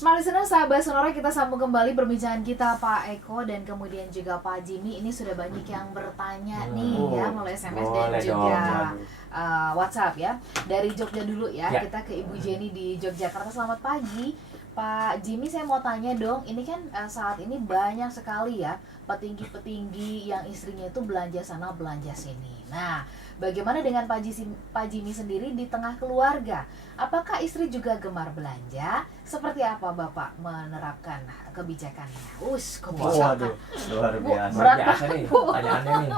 Smart Listener, sahabat Sonora, kita sambung kembali perbincangan kita Pak Eko dan kemudian juga Pak Jimmy. Ini sudah banyak yang bertanya nih ya melalui SMS dan juga WhatsApp ya. Dari Jogja dulu ya, kita ke Ibu Jenny di Yogyakarta. Selamat pagi Pak Jimmy, saya mau tanya dong. Ini kan saat ini banyak sekali ya petinggi-petinggi yang istrinya itu belanja sana belanja sini. Nah, bagaimana dengan Pak Jimmy sendiri di tengah keluarga? Apakah istri juga gemar belanja? Seperti apa Bapak menerapkan kebijakannya? Waduh, luar biasa. Berat biasa nih, pertanyaannya nih.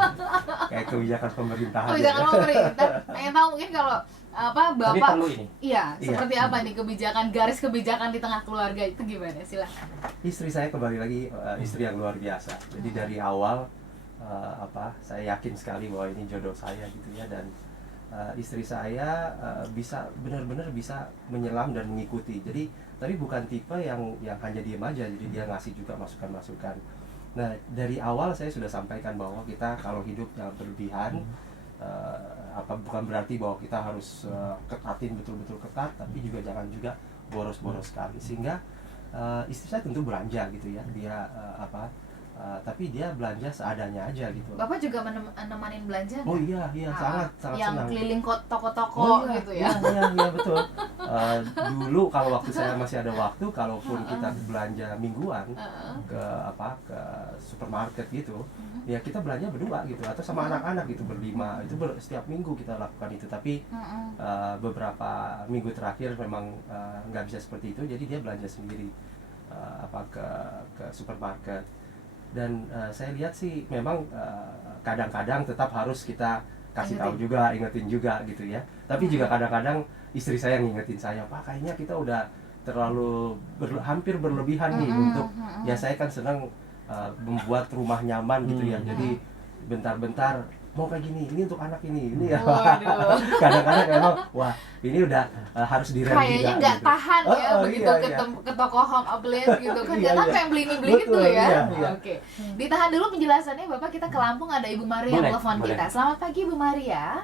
Kayak kebijakan pemerintahan. Kebijakan pemerintah. Pengen tahu mungkin kalau Tapi Bapak perlu ini. Iya, seperti apa nih garis kebijakan di tengah keluarga itu gimana? Silakan. Istri saya kembali lagi istri yang luar biasa. Jadi dari awal saya yakin sekali bahwa ini jodoh saya gitu ya, dan istri saya bisa benar-benar bisa menyelam dan mengikuti. Jadi tapi bukan tipe yang hanya diem aja, jadi dia ngasih juga masukan-masukan. Nah, dari awal saya sudah sampaikan bahwa kita kalau hidup jangan berlebihan. Bukan berarti bahwa kita harus ketatin betul-betul ketat, tapi juga jangan juga boros-boros sekali, sehingga istri saya tentu belanja gitu ya, dia tapi dia belanja seadanya aja gitu. Bapak juga menemanin belanja? Oh iya sangat yang senang. keliling toko-toko gitu ya? Iya betul. Dulu kalau waktu saya masih ada waktu, kalaupun kita belanja mingguan ke supermarket gitu, ya kita belanja berdua gitu, atau sama anak-anak gitu berlima. Itu setiap minggu kita lakukan itu. Tapi beberapa minggu terakhir memang nggak bisa seperti itu, jadi dia belanja sendiri ke supermarket. Dan saya lihat sih memang kadang-kadang tetap harus kita kasih tahu juga, ingetin juga gitu ya. Tapi juga kadang-kadang istri saya ngingetin saya, Pak, kayaknya kita udah terlalu hampir berlebihan nih untuk ya saya kan senang membuat rumah nyaman gitu ya. Jadi bentar-bentar mau kayak gini, ini untuk anak ini ya. Kadang-kadang emang wah ini udah harus direm juga. Kayaknya nggak gitu. tahan ya begitu ke toko home appliance gitu kan, nggak tahan pengen beli itu ya. Oke. Ditahan dulu penjelasannya Bapak, kita ke Lampung, ada Ibu Maria yang telepon kita. Selamat pagi Bu Maria.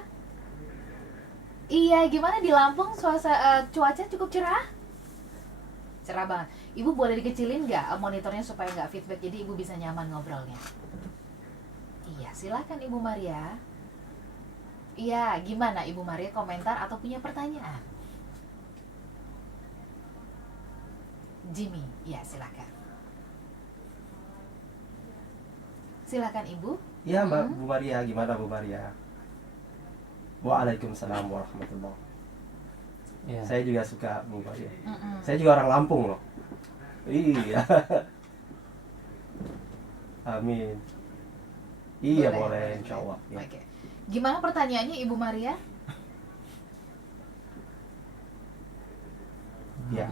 Iya, gimana di Lampung cuaca cukup cerah? Cerah banget. Ibu boleh dikecilin nggak monitornya supaya nggak feedback, jadi Ibu bisa nyaman ngobrolnya. Iya, silakan Ibu Maria. Iya, gimana Ibu Maria, komentar atau punya pertanyaan? Jimmy, iya silakan. Silakan Ibu. Iya Mbak Bu Maria, gimana Bu Maria? Waalaikumsalam warahmatullahi. Ya. Saya juga suka Bu Maria. Saya juga orang Lampung loh. Iya. Amin. Iya boleh insya Allah ya. Oke. Gimana pertanyaannya Ibu Maria? Ya.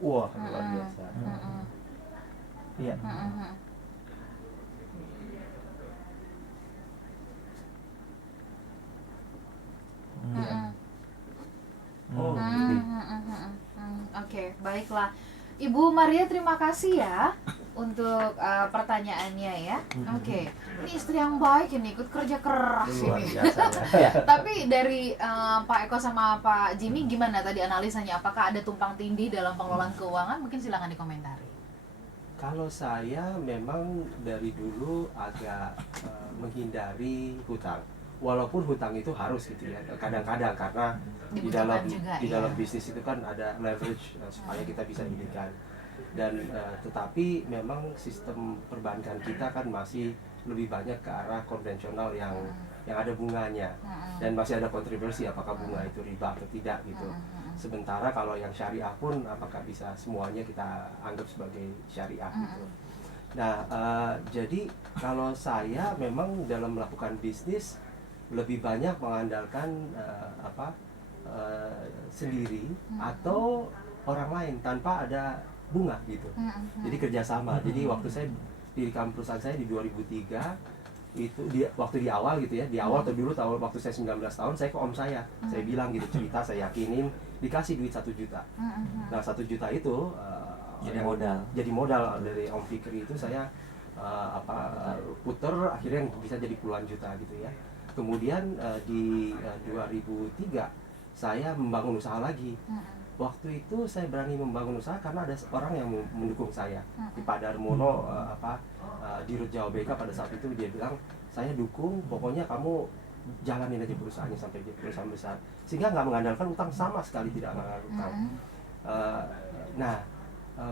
Wah, luar biasa. Iya. Oke, baiklah. Ibu Maria, terima kasih ya untuk pertanyaannya ya. Oke. Ini istri yang baik ini, ikut kerja keras luar ini. biasa, ya. Tapi dari Pak Eko sama Pak Jimmy gimana tadi analisanya? Apakah ada tumpang tindih dalam pengelolaan keuangan? Mungkin silakan dikomentari. Kalau saya memang dari dulu agak menghindari hutang. Walaupun hutang itu harus gitu ya, kadang-kadang karena di dalam bisnis itu kan ada leverage supaya kita bisa diberikan. Dan tetapi memang sistem perbankan kita kan masih lebih banyak ke arah konvensional yang yang ada bunganya, dan masih ada kontroversi apakah bunga itu riba atau tidak gitu. Sementara kalau yang syariah pun apakah bisa semuanya kita anggap sebagai syariah gitu. Nah, jadi kalau saya memang dalam melakukan bisnis lebih banyak mengandalkan sendiri atau orang lain tanpa ada bunga gitu. Jadi kerjasama. Jadi waktu saya dirikan perusahaan saya di 2003 itu waktu di awal gitu ya, di awal atau dulu waktu saya 19 tahun saya ke om saya bilang gitu, cerita, saya yakinin, dikasih duit 1 juta. Nah 1 juta itu jadi modal dari Om Fikri itu saya puter, akhirnya bisa jadi puluhan juta gitu ya. Kemudian di 2003 saya membangun usaha lagi. Waktu itu saya berani membangun usaha karena ada orang yang mendukung saya di Pak Darmono, di Rut Jawa BK pada saat itu. Dia bilang, saya dukung, pokoknya kamu jalanin aja perusahaannya sampai jadi perusahaan besar, sehingga nggak mengandalkan utang, sama sekali tidak mengandalkan utang.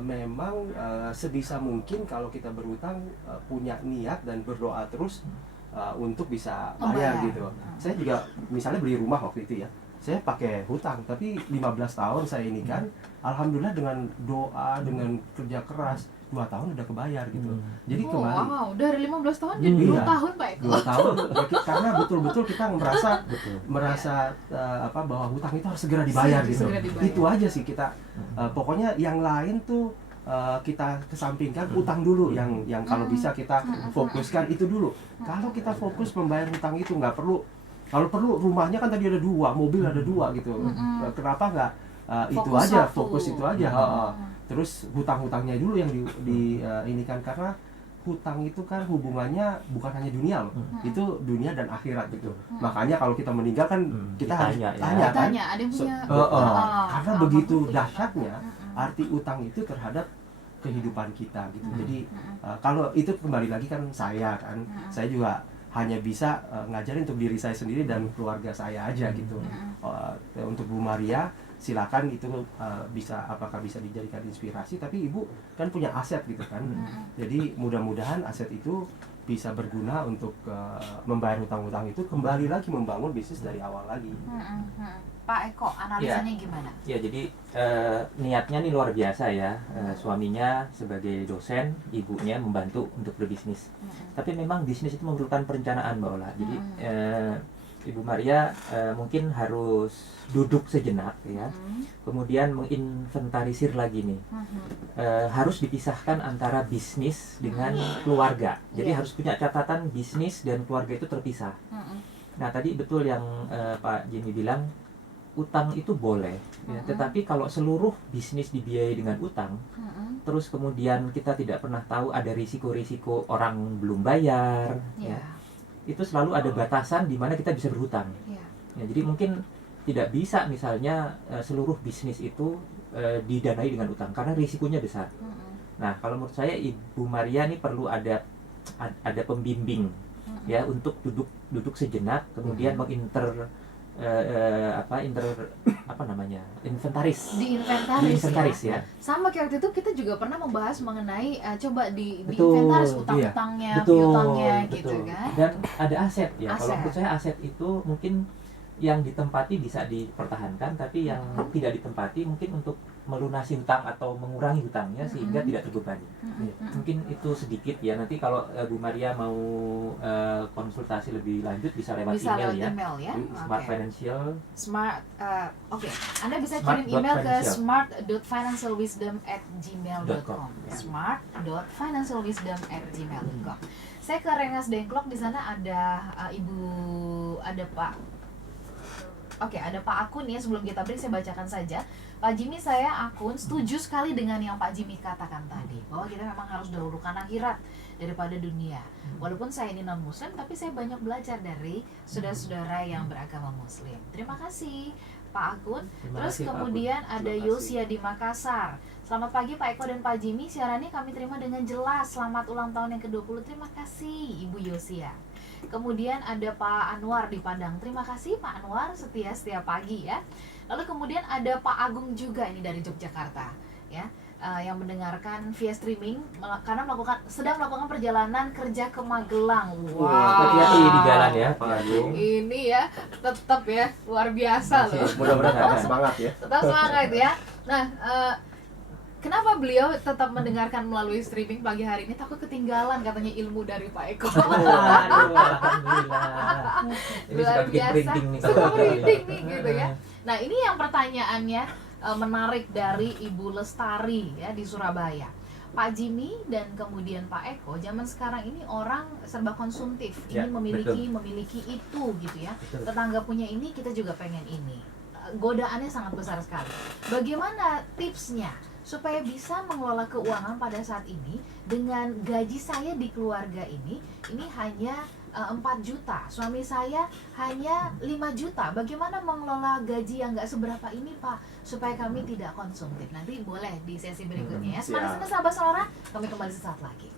Memang sebisa mungkin kalau kita berutang punya niat dan berdoa terus untuk bisa bayar gitu. Saya juga misalnya beli rumah waktu itu ya, saya pakai hutang, tapi 15 tahun saya ini kan, alhamdulillah dengan doa, dengan kerja keras, 2 tahun udah kebayar gitu. Jadi kembali. Wow, dari 15 tahun jadi 2 tahun Pak Eko. 2 tahun, karena betul-betul kita merasa bahwa hutang itu harus segera dibayar gitu. Itu aja sih kita. Pokoknya yang lain tuh kita kesampingkan, utang dulu yang kalau bisa kita fokuskan itu dulu. Kalau kita fokus membayar hutang itu nggak perlu. Kalau perlu rumahnya kan tadi ada 2, mobil ada 2 gitu. Kenapa nggak itu aja, fokus itu aja. Terus hutang-hutangnya dulu yang inikan, karena hutang itu kan hubungannya bukan hanya dunia loh, itu dunia dan akhirat gitu. Makanya kalau kita meninggal kan kita harus tanya kan, ada yang punya karena begitu dahsyatnya arti utang itu terhadap kehidupan kita gitu. Jadi kalau itu kembali lagi kan saya juga hanya bisa ngajarin untuk diri saya sendiri dan keluarga saya aja gitu. Untuk Bu Maria silakan itu apakah bisa dijadikan inspirasi, tapi ibu kan punya aset gitu kan. Jadi mudah-mudahan aset itu bisa berguna untuk membayar hutang-hutang itu, kembali lagi membangun bisnis dari awal lagi. Pak Eko, analisanya gimana? Ya, jadi niatnya nih luar biasa ya. Suaminya sebagai dosen, ibunya membantu untuk berbisnis. Tapi memang bisnis itu memerlukan perencanaan, Mbak Ola. Jadi Ibu Maria mungkin harus duduk sejenak ya, kemudian menginventarisir lagi nih. Harus dipisahkan antara bisnis dengan keluarga. Jadi harus punya catatan bisnis dan keluarga itu terpisah. Nah tadi betul yang Pak Jimmy bilang, utang itu boleh ya, tetapi kalau seluruh bisnis dibiayai dengan utang, terus kemudian kita tidak pernah tahu ada risiko-risiko orang belum bayar ya, itu selalu ada batasan di mana kita bisa berhutang. Ya, jadi mungkin tidak bisa misalnya seluruh bisnis itu didanai dengan utang karena risikonya besar. Nah, kalau menurut saya Ibu Maria ini perlu ada pembimbing ya, untuk duduk sejenak, kemudian inventaris ya. Sama kayak waktu itu kita juga pernah membahas mengenai coba diinventaris utang-utangnya, piutangnya gitu kan. Dan ada aset ya. Kalau menurut saya aset itu mungkin yang ditempati bisa dipertahankan, tapi yang tidak ditempati mungkin untuk melunasi hutang atau mengurangi hutangnya sehingga tidak terbebani. Mungkin itu sedikit ya. Nanti kalau Bu Maria mau konsultasi lebih lanjut bisa lewat email ya. Smart Financial. Anda bisa kirim email ke smart.financialwisdom@gmail.com. smart.financialwisdom@gmail.com. Saya ke Rengas Dengklok, di sana ada ada Pak Akun ya. Sebelum kita break saya bacakan saja. Pak Jimmy, saya Akun setuju sekali dengan yang Pak Jimmy katakan tadi, bahwa kita memang harus dahulukan akhirat daripada dunia. Walaupun saya ini non muslim, tapi saya banyak belajar dari saudara-saudara yang beragama muslim. Terima kasih Pak Akun. Terus kemudian ada Yosia di Makassar. Selamat pagi Pak Eko dan Pak Jimmy, siarannya kami terima dengan jelas. Selamat ulang tahun yang ke-20. Terima kasih Ibu Yosia. Kemudian ada Pak Anwar di Padang. Terima kasih Pak Anwar, setia setiap pagi ya. Lalu kemudian ada Pak Agung juga, ini dari Yogyakarta ya. yang mendengarkan via streaming karena sedang melakukan perjalanan kerja ke Magelang. Wow. Hati-hati di jalan ya, Pak Agung. Ini ya tetap ya luar biasa loh. Mudah-mudahan tetap semangat ya. Tetap semangat ya. Nah, kenapa beliau tetap mendengarkan melalui streaming pagi hari ini? Takut ketinggalan katanya ilmu dari Pak Eko. Aduh, alhamdulillah. Ini Luar suka bikin biasa. printing nih. Suka printing nih gitu ya. Nah, ini yang pertanyaannya menarik dari Ibu Lestari ya di Surabaya. Pak Jimmy dan kemudian Pak Eko, zaman sekarang ini orang serba konsumtif, Ya, ingin memiliki itu gitu ya. Betul. Tetangga punya ini, kita juga pengen ini. Godaannya sangat besar sekali. Bagaimana tipsnya supaya bisa mengelola keuangan pada saat ini dengan gaji saya di keluarga ini hanya 4 juta, suami saya hanya 5 juta. Bagaimana mengelola gaji yang nggak seberapa ini, Pak, supaya kami tidak konsumtif? Nanti boleh di sesi berikutnya ya. Semangat sahabat Sonora, kami kembali sesaat lagi.